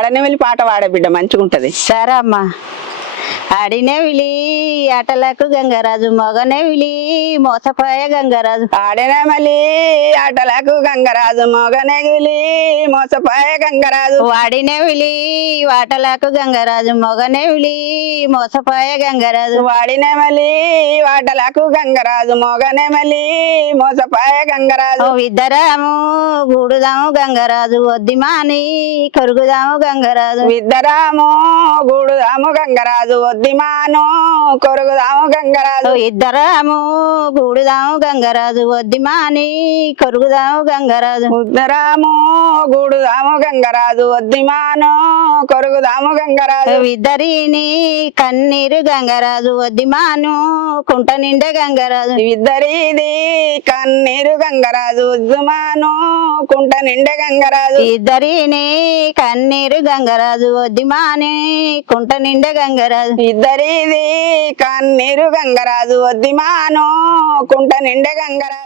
ఆడనే వెళ్ళి పాట పాడే బిడ్డ మంచిగుంటది. సరే అమ్మా. ఆడినెవిలి ఆటలకు గంగరాజు, మొగనెవిలి మోసపాయ గంగరాజు. ఆడనేమలి ఆటలకు గంగరాజు, మొగనెగిలి మోసపాయ గంగరాజు. వాడినెవిలి వాటలకు గంగరాజు, మొగనెవిలి మోసపాయ గంగరాజు. వాడినెమలి వాటలకు గంగరాజు, మొగనెమలి మోసపాయ గంగరాజు. ఇద్దరము గూడుదాము గంగరాజు, వద్దిమాని కొరుగుదాము గంగరాజు. ఇద్దరాము గూడుదాము గంగరాజు, వద్దిమాను కొరుగుదాము గంగరాజు. ఇద్దరము గూడుదాము గంగరాజు, వద్దిమాని కొరుగుదాము గంగరాజు. ఇద్దరాము గూడుదాము గంగరాజు, వద్దిమాను కొరుగుదాము గంగరాజు. ఇద్దరిని కన్నీరు గంగరాజు, వద్దిమాను కుంట నిండే గంగరాజు. ఇద్దరిది కన్నీరు గంగరాజు, వద్దిమాను కుంట నిండే గంగరాజు. ఇద్దరిని కన్నీరు గంగరాజు, వద్దిమాని కుంట నిండే గంగరాజు. ఇద్దరిది కన్నీరు గంగరాజు, వద్దిమాను కుంట నిండే గంగరాజు.